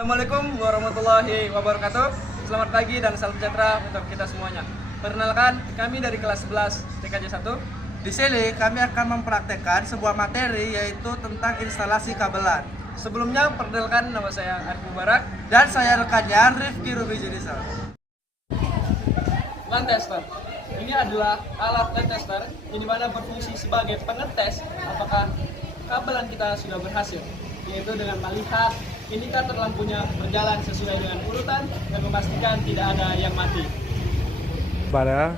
Assalamualaikum warahmatullahi wabarakatuh. Selamat pagi dan salam sejahtera untuk kita semuanya. Perkenalkan, kami dari kelas 11 TKJ 1. Di sini kami akan mempraktekkan sebuah materi yaitu tentang instalasi kabelan. Sebelumnya, perkenalkan nama saya Arif Mubarak. Dan saya rekannya Rifki Ruby Junisal. LAN tester. Ini adalah alat LAN tester yang dimana berfungsi sebagai pengetes apakah kabelan kita sudah berhasil, yaitu dengan melihat indikator lampunya berjalan sesuai dengan urutan dan memastikan tidak ada yang mati. Pada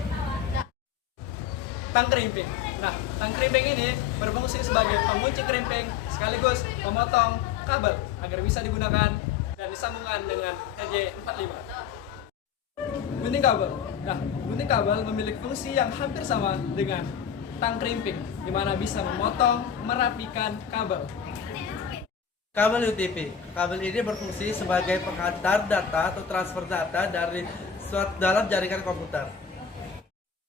Tang kerimping. Nah, tang kerimping ini berfungsi sebagai pengunci kerimping sekaligus memotong kabel agar bisa digunakan dan disambungkan dengan RJ45. Gunting kabel. Nah, gunting kabel memiliki fungsi yang hampir sama dengan tang kerimping, di mana bisa memotong, merapikan kabel. kabel UTP. Kabel ini berfungsi sebagai penghantar data atau transfer data dari dalam jaringan komputer.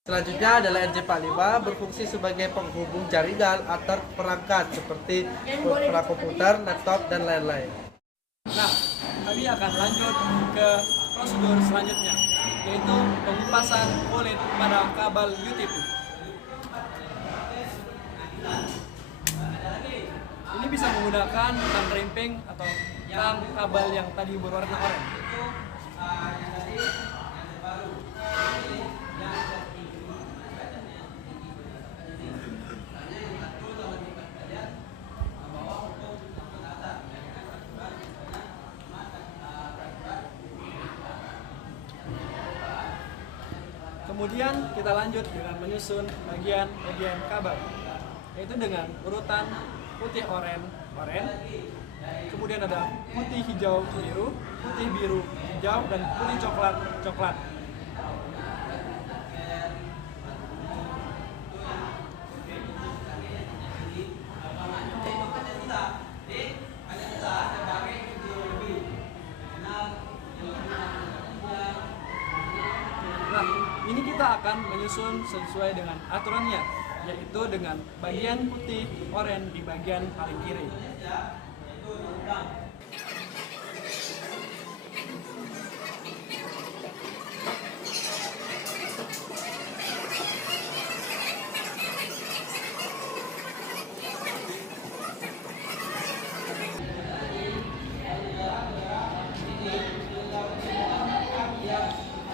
Selanjutnya adalah RJ45 berfungsi sebagai penghubung jaringan antar perangkat seperti perangkat komputer, laptop, dan lain-lain. Nah, kami akan lanjut ke prosedur selanjutnya, yaitu pengupasan kulit pada kabel UTP. Ini bisa menggunakan tang kerimping atau tang kabel yang tadi berwarna oranye. Kemudian kita lanjut dengan menyusun bagian-bagian kabel, yaitu dengan urutan putih oranye, kemudian ada putih hijau biru, putih biru hijau, dan putih coklat. Nah, ini kita akan menyusun sesuai dengan aturannya, yaitu dengan bagian putih oranye di bagian paling kiri.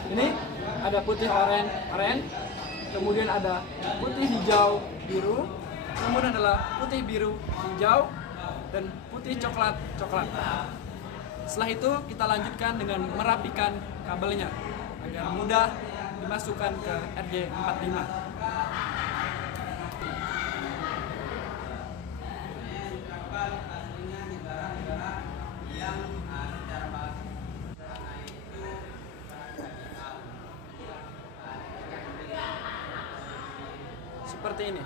Ini ada putih oranye, kemudian ada putih hijau biru, kemudian adalah putih biru hijau, dan putih coklat. Setelah itu kita lanjutkan dengan merapikan kabelnya agar mudah dimasukkan ke RJ45. Seperti ini.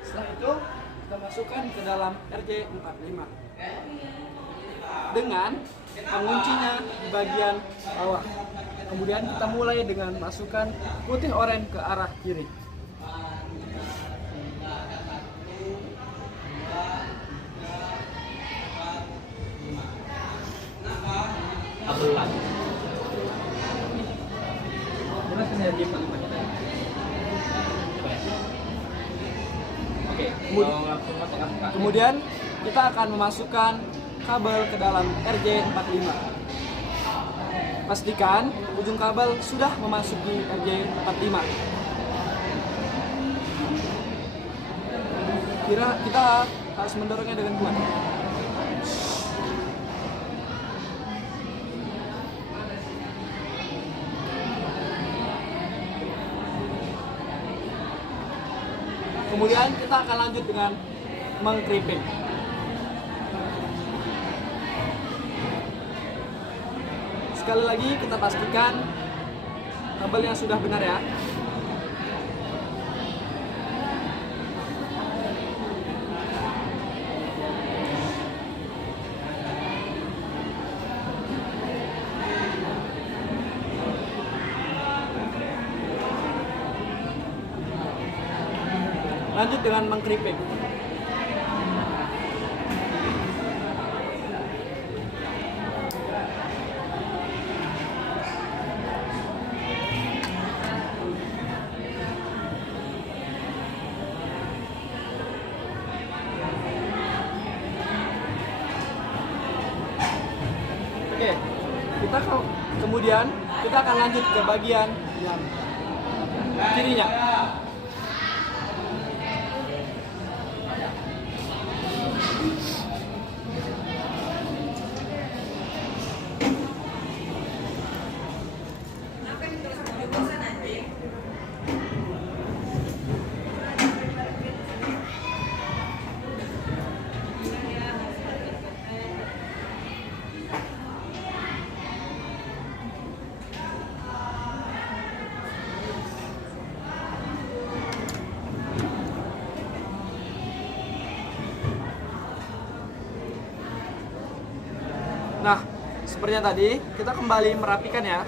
Setelah itu kita masukkan ke dalam RJ45 dengan penguncinya di bagian bawah. Kemudian kita mulai dengan masukkan putih oranye ke arah kiri. Kemudian kita akan memasukkan kabel ke dalam RJ45. Pastikan ujung kabel sudah memasuki RJ45. Kita harus mendorongnya dengan kuat. Kemudian kita akan lanjut dengan mengkripping. Sekali lagi kita pastikan kabelnya sudah benar ya. Lanjut dengan mengkripping. Kemudian kita akan lanjut ke bagian yang kirinya. Nah, seperti yang tadi, kita kembali merapikan ya.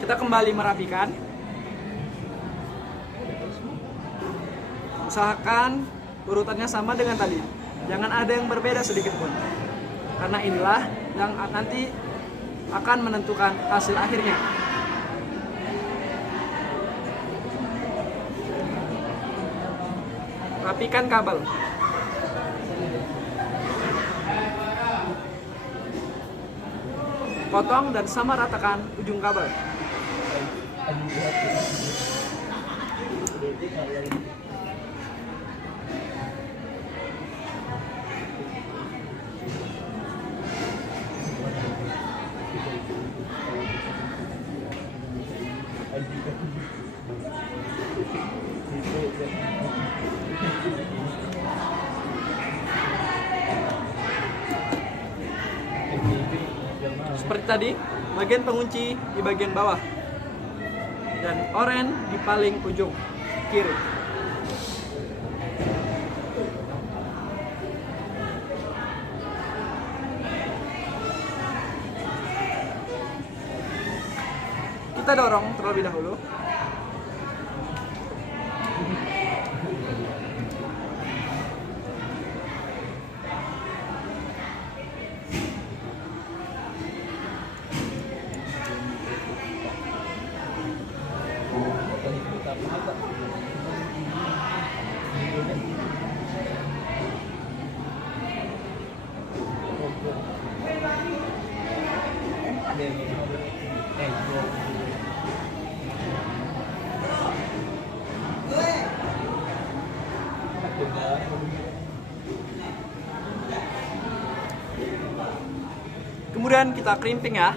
Kita kembali merapikan. Usahakan urutannya sama dengan tadi. Jangan ada yang berbeda sedikit pun. Karena inilah yang nanti akan menentukan hasil akhirnya. Rapikan kabel. Potong dan sama ratakan ujung kabel. Seperti tadi, bagian pengunci di bagian bawah dan oren di paling ujung kiri. Kita dorong terlebih dahulu. Kemudian kita crimping ya.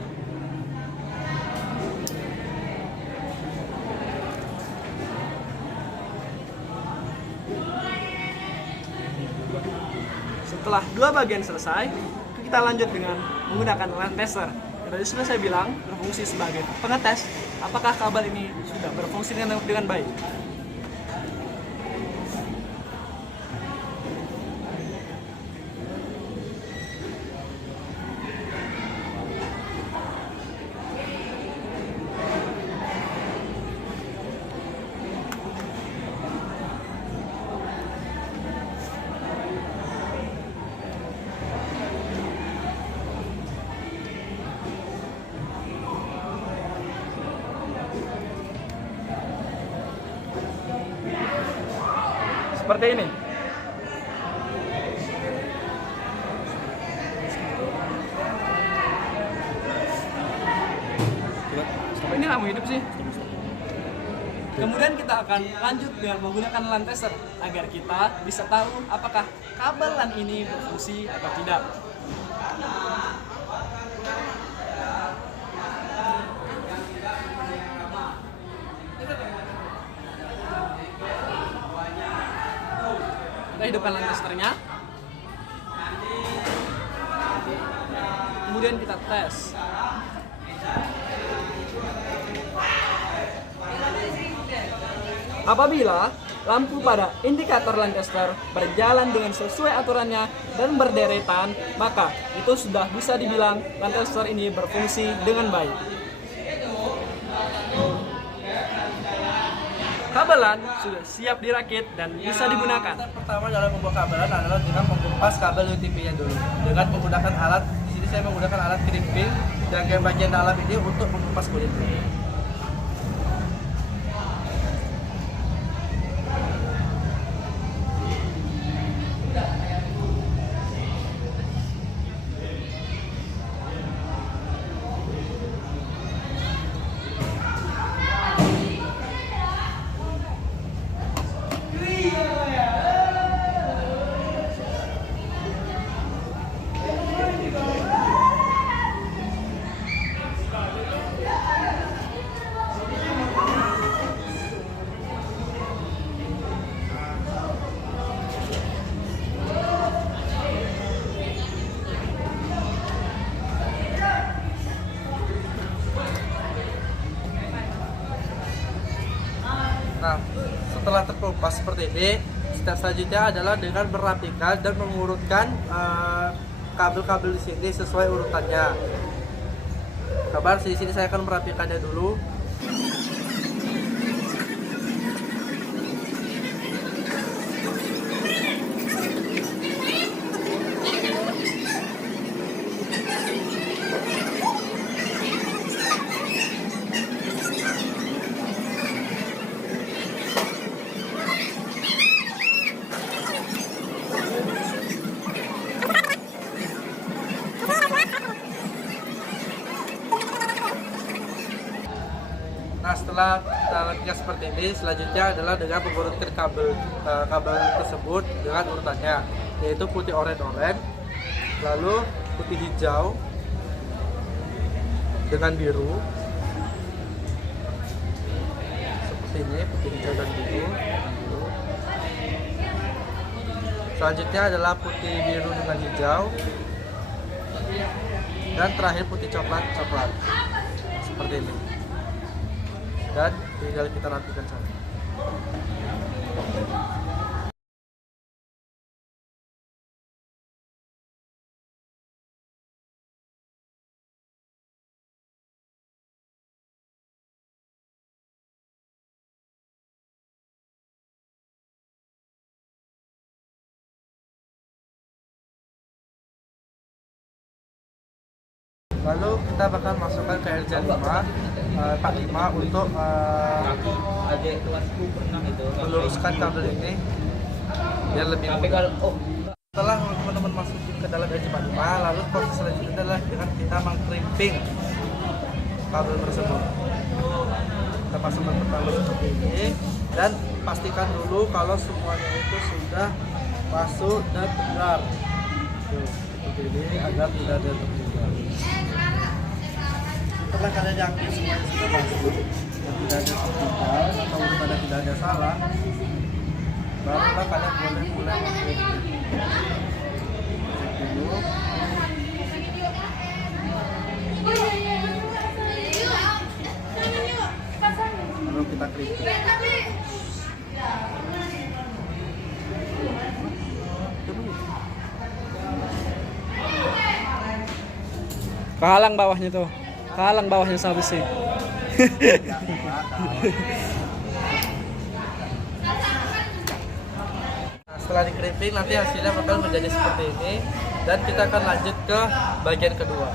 Setelah dua bagian selesai, kita lanjut dengan menggunakan line tester. Tadi sudah saya bilang berfungsi sebagai pengetes apakah kabel ini sudah berfungsi dengan baik. Seperti ini. Ini nggak mau hidup sih. Kemudian kita akan lanjut dengan menggunakan LAN tester agar kita bisa tahu apakah kabel LAN ini berfungsi atau tidak. Kita hidupkan LAN testernya. Kemudian kita tes. Apabila lampu pada indikator LAN tester berjalan dengan sesuai aturannya dan berderetan, maka itu sudah bisa dibilang LAN tester ini berfungsi dengan baik. Kabel LAN sudah siap dirakit dan bisa digunakan. Pertama dalam membuat kabel LAN adalah dengan mengupas kabel UTP-nya dulu dengan menggunakan alat. Di sini saya menggunakan alat crimping dan bagian dalam ini untuk mengupas kulitnya. Nah, setelah terkelupas seperti ini, step selanjutnya adalah dengan merapikan dan mengurutkan kabel-kabel di sini sesuai urutannya. Kabar di sini saya akan merapikannya dulu. Nah, setelah kita lakukan seperti ini, selanjutnya adalah dengan mengurutkan kabel tersebut dengan urutannya, yaitu putih oranye, lalu putih hijau dengan biru, seperti ini, putih hijau dan biru. Selanjutnya adalah putih biru dengan hijau, dan terakhir putih coklat seperti ini. Dan tinggal kita rapikan saja. Lalu kita bakal masukkan ke RJ5 45 untuk meluruskan kabel ini biar lebih mudah. Setelah teman-teman masuk ke dalam RJ45, lalu proses selanjutnya adalah dengan kita mengkrimping kabel tersebut. Kita masukkan pertama seperti ini dan pastikan dulu kalau semuanya itu sudah masuk dan benar. Seperti ini agar tidak ada tertinggal. Setelah kalian yakin semuanya sudah masuk dan tidak ada tertinggal atau urutannya tidak ada salah, barulah kalian boleh mulai mengkrimping. Cek dulu. Lalu kita krimping. Kehalang bawahnya tuh. Kehalang bawahnya sama besi. Nah, setelah dikrimping nanti hasilnya bakal menjadi seperti ini dan kita akan lanjut ke bagian kedua.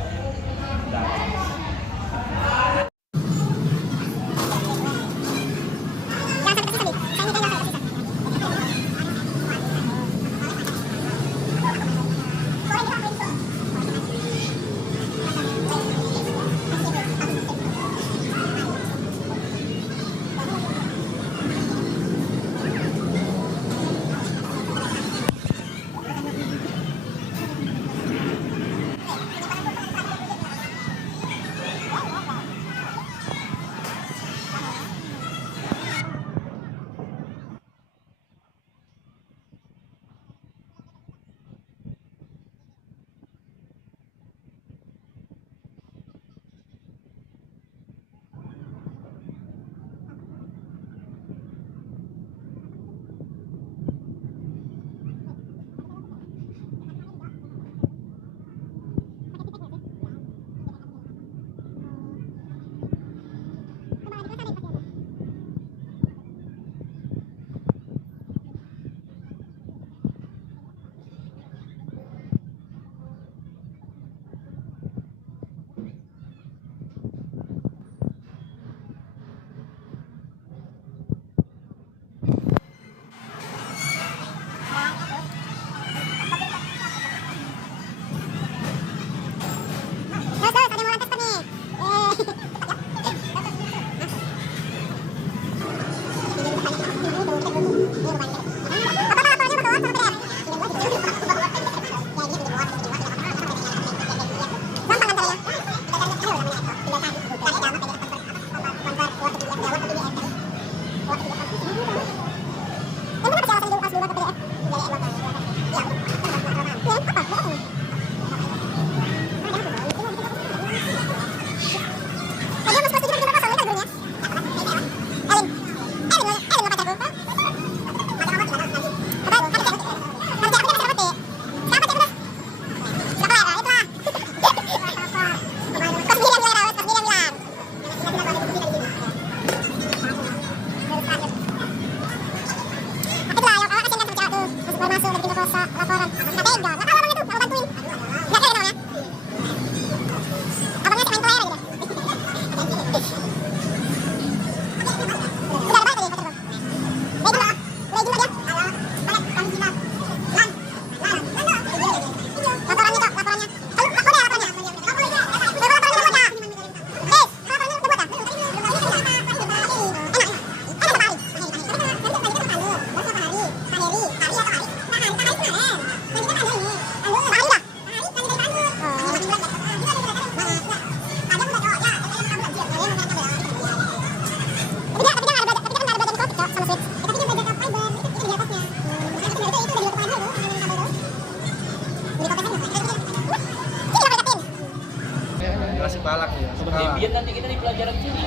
pelajaran sini.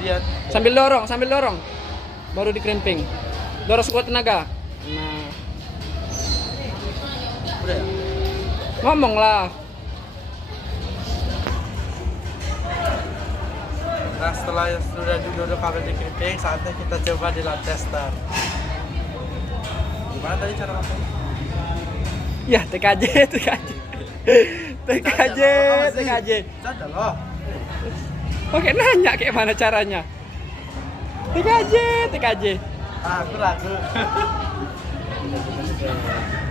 Lihat. Sambil dorong. Baru dikremping. Dorong sekuat tenaga. Nah, Udah ya? ngomong lah. Nah, setelah sudah duduk kabel dikrimping, saatnya kita coba di lab tester. Gimana tadi cara ngomong? Ya, TKJ. Canda loh. Oke, nanya kayak mana caranya. TKJ. Ah, aku ragu.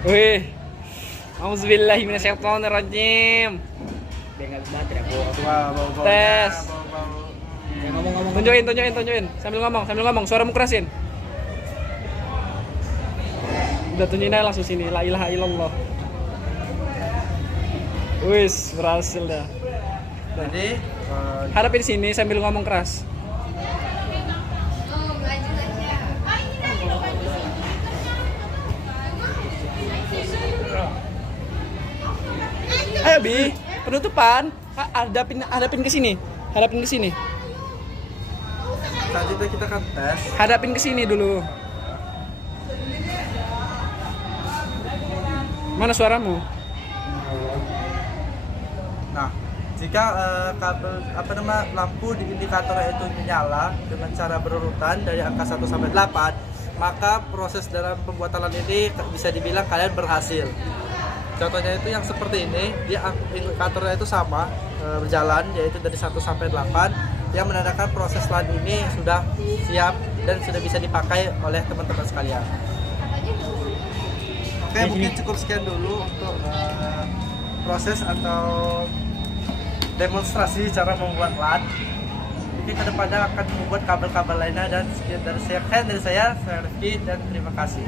Wih. Auzubillahi minasyaitonirrajim. Dengan baterai gua. Bau-baunya, Tes. bau-bau. Ya, ngomong-ngomong. Tunjukin. Sambil ngomong. Suaramu kerasin. Udah tunjukin aja langsung sini. La ilaha illallah. Wis, berhasil dah. Jadi, Hadapin sini sambil ngomong keras. Ayo Bi, penutupan. Hadapin ke sini. selanjutnya kita akan tes. Hadapin ke sini dulu. Mana suaramu? Nah, jika kabel lampu di indikator itu menyala dengan cara berurutan dari angka 1 sampai 8, maka proses dalam pembuatan alat ini bisa dibilang kalian berhasil. Contohnya itu yang seperti ini, dia indikatornya itu sama berjalan, yaitu dari 1 sampai 8, yang menandakan proses LAN ini sudah siap dan sudah bisa dipakai oleh teman-teman sekalian. Oke, mungkin cukup sekian dulu untuk proses atau demonstrasi cara membuat LAN. Mungkin kedepannya akan membuat kabel-kabel lainnya, dan sekian dari saya, Rifki, dan terima kasih.